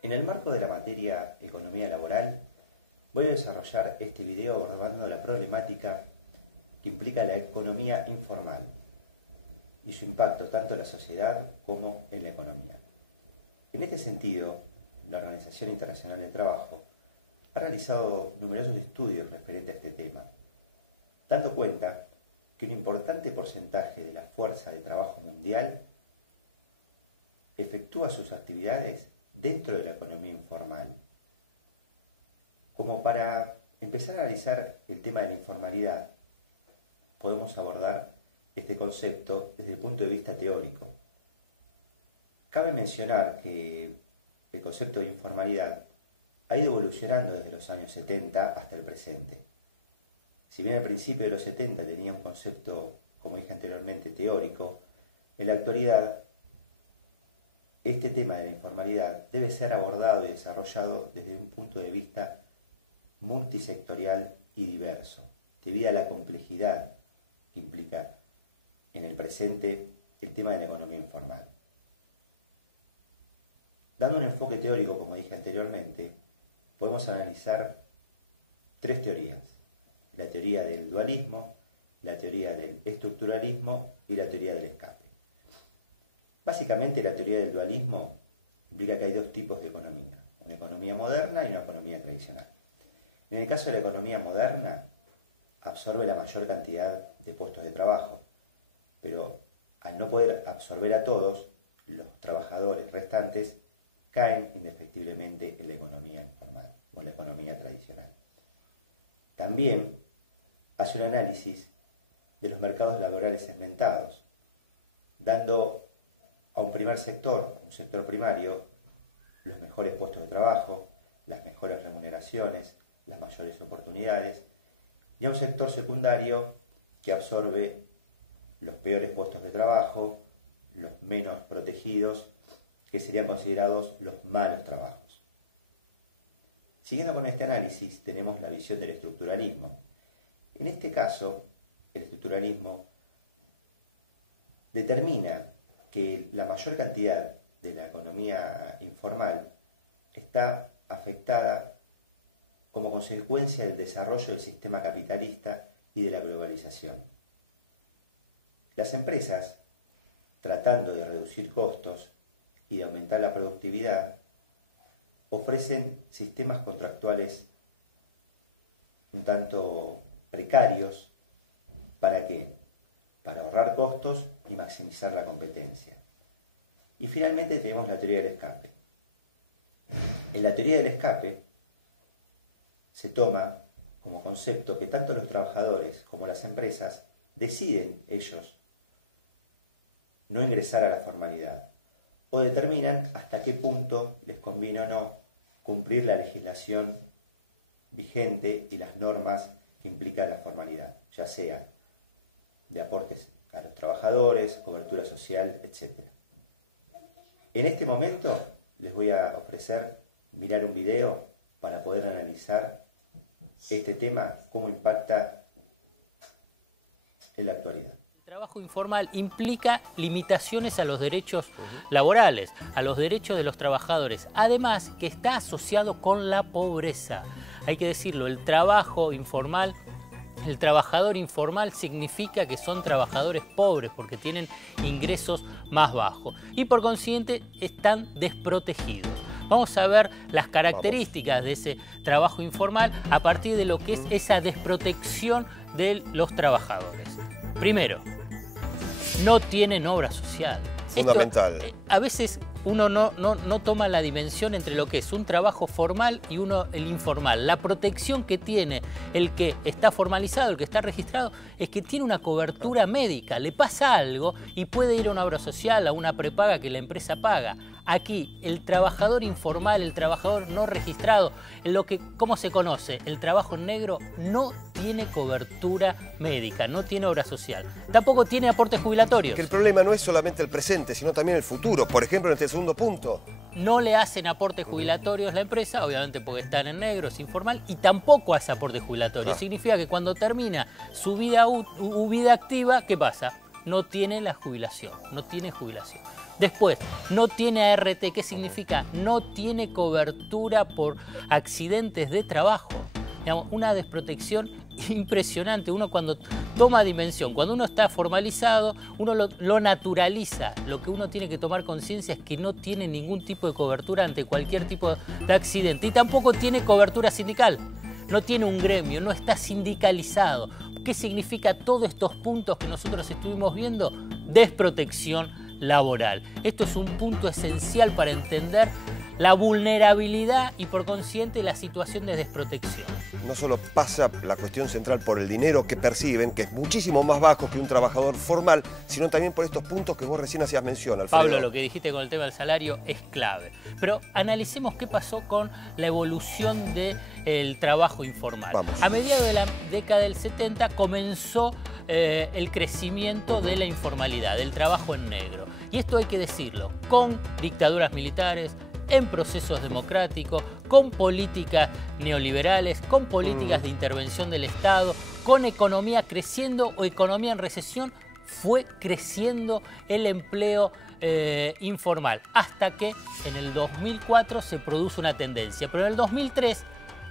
En el marco de la materia Economía Laboral, voy a desarrollar este video abordando la problemática que implica la economía informal y su impacto tanto en la sociedad como en la economía. En este sentido, la Organización Internacional del Trabajo ha realizado numerosos estudios referentes a este tema, dando cuenta que un importante porcentaje de la fuerza de trabajo mundial efectúa sus actividades dentro de la economía informal. Como para empezar a analizar el tema de la informalidad, podemos abordar este concepto desde el punto de vista teórico. Cabe mencionar que el concepto de informalidad ha ido evolucionando desde los años 70 hasta el presente. Si bien al principio de los 70 tenía un concepto, como dije anteriormente, teórico, en la actualidad este tema de la informalidad debe ser abordado y desarrollado desde un punto de vista multisectorial y diverso, debido a la complejidad que implica en el presente el tema de la economía informal. Dando un enfoque teórico, como dije anteriormente, podemos analizar tres teorías: la teoría del dualismo, la teoría del estructuralismo y la teoría del escape. Básicamente, la teoría del dualismo implica que hay dos tipos de economía: una economía moderna y una economía tradicional. En el caso de la economía moderna, absorbe la mayor cantidad de puestos de trabajo, pero al no poder absorber a todos, los trabajadores restantes caen indefectiblemente en la economía informal o la economía tradicional. También hace un análisis de los mercados laborales segmentados, dando a un primer sector, un sector primario, los mejores puestos de trabajo, las mejores remuneraciones, las mayores oportunidades, y a un sector secundario que absorbe los peores puestos de trabajo, los menos protegidos, que serían considerados los malos trabajos. Siguiendo con este análisis, tenemos la visión del estructuralismo. En este caso, el estructuralismo determina que la mayor cantidad de la economía informal está afectada como consecuencia del desarrollo del sistema capitalista y de la globalización. Las empresas, tratando de reducir costos y de aumentar la productividad, ofrecen sistemas contractuales un tanto precarios. ¿Para qué? Para ahorrar costos y maximizar la competencia. Y finalmente tenemos la teoría del escape. En la teoría del escape se toma como concepto que tanto los trabajadores como las empresas deciden ellos no ingresar a la formalidad, o determinan hasta qué punto les conviene o no cumplir la legislación vigente y las normas que implican la formalidad, ya sea de aportes a los trabajadores, cobertura social, etc. En este momento les voy a ofrecer mirar un video para poder analizar este tema, cómo impacta en la actualidad. El trabajo informal implica limitaciones a los derechos laborales, a los derechos de los trabajadores. Además, que está asociado con la pobreza. Hay que decirlo, el trabajo informal, el trabajador informal significa que son trabajadores pobres porque tienen ingresos más bajos y por consiguiente están desprotegidos. Vamos a ver las características de ese trabajo informal a partir de lo que es esa desprotección de los trabajadores. Primero, no tienen obra social. Fundamental. A veces uno no toma la dimensión entre lo que es un trabajo formal y el informal. La protección que tiene el que está formalizado, el que está registrado, es que tiene una cobertura médica. Le pasa algo y puede ir a una obra social, a una prepaga que la empresa paga. Aquí, el trabajador informal, el trabajador no registrado, ¿cómo se conoce? El trabajo en negro no tiene cobertura médica, no tiene obra social. Tampoco tiene aportes jubilatorios. Que el problema no es solamente el presente, sino también el futuro. Por ejemplo, en este segundo punto. No le hacen aportes jubilatorios la empresa, obviamente porque están en negro, es informal, y tampoco hace aportes jubilatorios. Significa que cuando termina su vida activa, ¿qué pasa? No tiene la jubilación, no tiene jubilación. Después, no tiene ART. ¿Qué significa? No tiene cobertura por accidentes de trabajo. Digamos, una desprotección impresionante. Uno cuando toma dimensión, cuando uno está formalizado, uno lo naturaliza. Lo que uno tiene que tomar conciencia es que no tiene ningún tipo de cobertura ante cualquier tipo de accidente. Y tampoco tiene cobertura sindical. No tiene un gremio, no está sindicalizado. ¿Qué significa todos estos puntos que nosotros estuvimos viendo? Desprotección laboral. Esto es un punto esencial para entender la vulnerabilidad y por consiguiente la situación de desprotección. No solo pasa la cuestión central por el dinero que perciben, que es muchísimo más bajo que un trabajador formal, sino también por estos puntos que vos recién hacías mención, Alfredo. Pablo, lo que dijiste con el tema del salario es clave. Pero analicemos qué pasó con la evolución del trabajo informal. Vamos. A mediados de la década del 70 comenzó el crecimiento de la informalidad, del trabajo en negro. Y esto hay que decirlo, con dictaduras militares, en procesos democráticos, con políticas neoliberales, con políticas de intervención del Estado, con economía creciendo o economía en recesión, fue creciendo el empleo informal, hasta que en el 2004 se produce una tendencia. Pero en el 2003,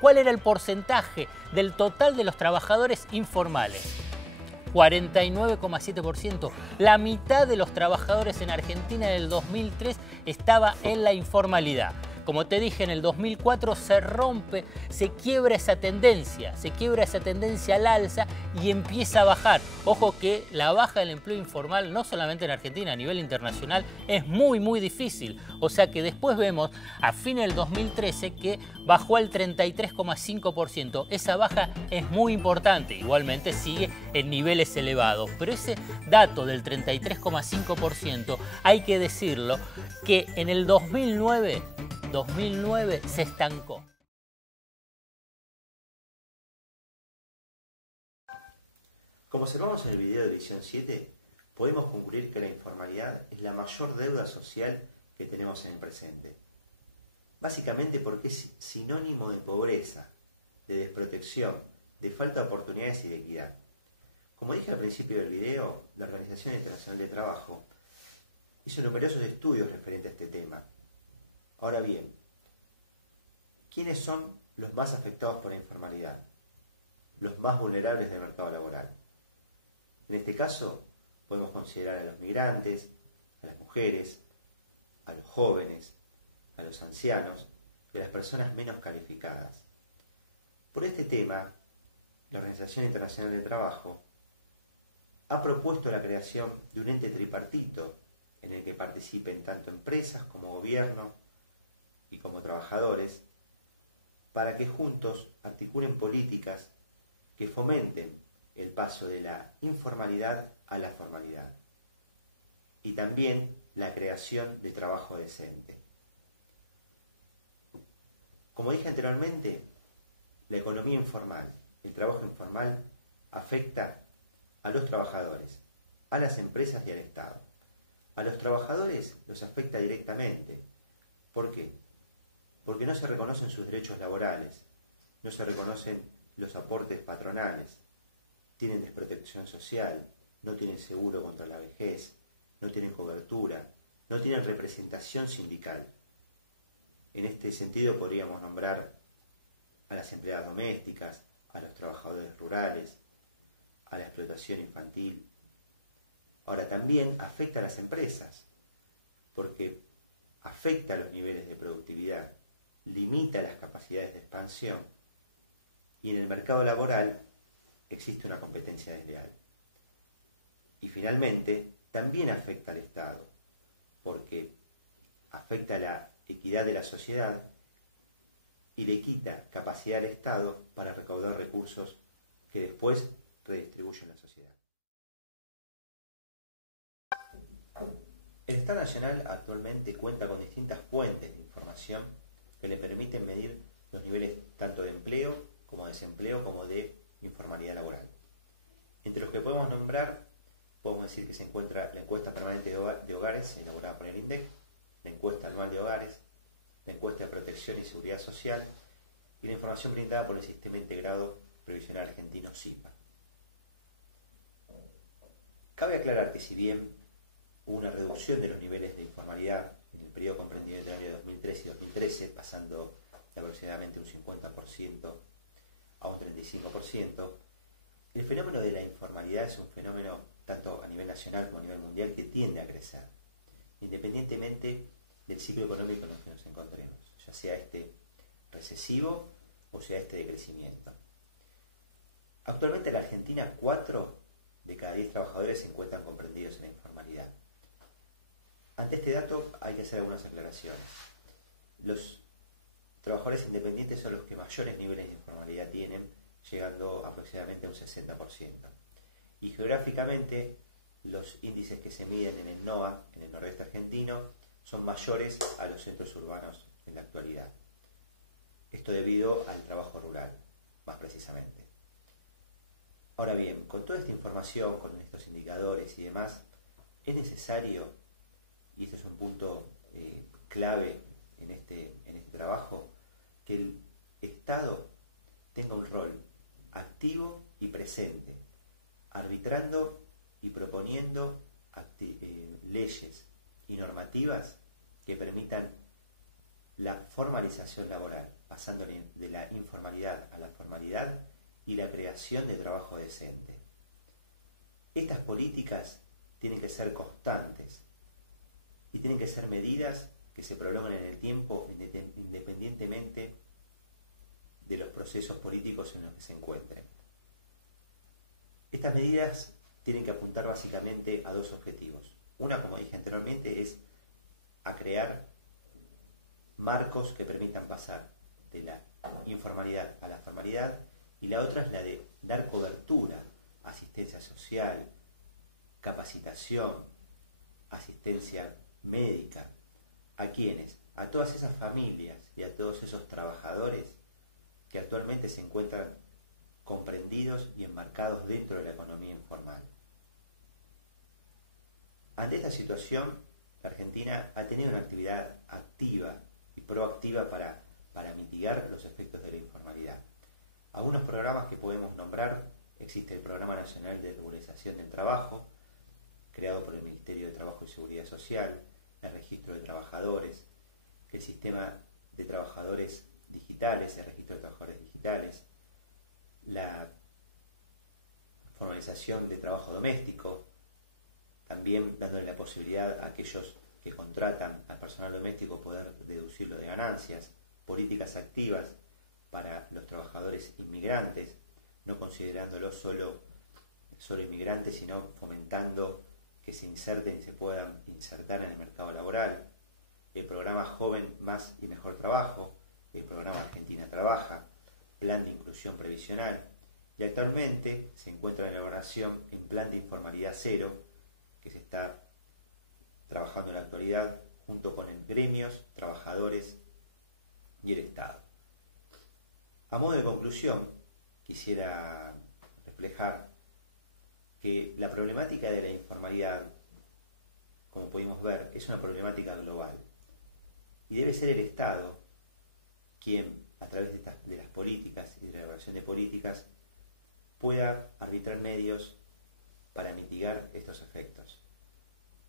¿cuál era el porcentaje del total de los trabajadores informales? 49,7%. La mitad de los trabajadores en Argentina en el 2003 estaba en la informalidad. Como te dije, en el 2004 se rompe, se quiebra esa tendencia al alza y empieza a bajar. Ojo que la baja del empleo informal, no solamente en Argentina, a nivel internacional, es muy, muy difícil. O sea que después vemos, a fines del 2013, que bajó al 33,5%. Esa baja es muy importante, igualmente sigue en niveles elevados. Pero ese dato del 33,5%, hay que decirlo, que en el 2009 se estancó. Como observamos en el video de Visión 7, podemos concluir que la informalidad es la mayor deuda social que tenemos en el presente. Básicamente porque es sinónimo de pobreza, de desprotección, de falta de oportunidades y de equidad. Como dije al principio del video, la Organización Internacional de Trabajo hizo numerosos estudios referentes a este tema. Ahora bien, ¿quiénes son los más afectados por la informalidad? Los más vulnerables del mercado laboral. En este caso, podemos considerar a los migrantes, a las mujeres, a los jóvenes, a los ancianos y a las personas menos calificadas. Por este tema, la Organización Internacional del Trabajo ha propuesto la creación de un ente tripartito en el que participen tanto empresas como gobierno y como trabajadores, para que juntos articulen políticas que fomenten el paso de la informalidad a la formalidad y también la creación de trabajo decente. Como dije anteriormente, la economía informal, el trabajo informal, afecta a los trabajadores, a las empresas y al Estado. A los trabajadores los afecta directamente. ¿Por qué? Porque no se reconocen sus derechos laborales, no se reconocen los aportes patronales, tienen desprotección social, no tienen seguro contra la vejez, no tienen cobertura, no tienen representación sindical. En este sentido podríamos nombrar a las empleadas domésticas, a los trabajadores rurales, a la explotación infantil. Ahora también afecta a las empresas, porque afecta a los niveles de productividad, limita las capacidades de expansión y en el mercado laboral existe una competencia desleal. Y finalmente, también afecta al Estado, porque afecta a la equidad de la sociedad y le quita capacidad al Estado para recaudar recursos que después redistribuyen la sociedad. El Estado Nacional actualmente cuenta con distintas fuentes de información que le permiten medir los niveles tanto de empleo como de desempleo como de informalidad laboral. Entre los que podemos nombrar, podemos decir que se encuentra la encuesta permanente de hogares elaborada por el INDEC, la encuesta anual de hogares, la encuesta de protección y seguridad social y la información brindada por el Sistema Integrado Previsional Argentino SIPA. Cabe aclarar que si bien hubo una reducción de los niveles de informalidad en el periodo comprendido entre el año 2003 y 2013, pasando de aproximadamente un 50% a un 35%. El fenómeno de la informalidad es un fenómeno tanto a nivel nacional como a nivel mundial que tiende a crecer, independientemente del ciclo económico en el que nos encontremos, ya sea este recesivo o sea este de crecimiento. Actualmente en la Argentina, 4 de cada 10 trabajadores se encuentran comprendidos en la informalidad. Ante este dato hay que hacer algunas aclaraciones. Los trabajadores independientes son los que mayores niveles de informalidad tienen, llegando aproximadamente a un 60%. Y geográficamente, los índices que se miden en el NOA, en el nordeste argentino, son mayores a los centros urbanos en la actualidad. Esto debido al trabajo rural, más precisamente. Ahora bien, con toda esta información, con estos indicadores y demás, es necesario, y este es un punto clave en este trabajo, que el Estado tenga un rol activo y presente, arbitrando y proponiendo leyes y normativas que permitan la formalización laboral, pasando de la informalidad a la formalidad y la creación de trabajo decente. Estas políticas tienen que ser constantes y tienen que ser medidas que se prolonguen en el tiempo independientemente de los procesos políticos en los que se encuentren. Estas medidas tienen que apuntar básicamente a 2 objetivos. Una, como dije anteriormente, es a crear marcos que permitan pasar de la informalidad a la formalidad, y la otra es la de dar cobertura, asistencia social, capacitación, asistencia médica. ¿A quiénes? A todas esas familias y a todos esos trabajadores que actualmente se encuentran comprendidos y enmarcados dentro de la economía informal. Ante esta situación, la Argentina ha tenido una actividad activa y proactiva para mitigar los efectos de la informalidad. Algunos programas que podemos nombrar: existe el Programa Nacional de Regularización del Trabajo, creado por el Ministerio de Trabajo y Seguridad Social, el Registro de Trabajadores, el Sistema de Trabajadores Digitales, el Registro de Trabajadores Digitales, la formalización de trabajo doméstico, también dándole la posibilidad a aquellos que contratan al personal doméstico poder deducirlo de ganancias, políticas activas para los trabajadores inmigrantes, no considerándolos solo inmigrantes, sino fomentando que se inserten y se puedan insertar en el mercado laboral, el programa Joven Más y Mejor Trabajo, el programa Argentina Trabaja, plan de inclusión previsional, y actualmente se encuentra en elaboración en plan de informalidad cero, que se está trabajando en la actualidad junto con el gremios, trabajadores y el Estado. A modo de conclusión, quisiera reflejar que la problemática de la informalidad, como pudimos ver, es una problemática global y debe ser el Estado quien, a través de las políticas y de la elaboración de políticas, pueda arbitrar medios para mitigar estos efectos,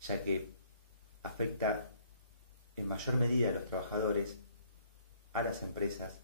ya que afecta en mayor medida a los trabajadores, a las empresas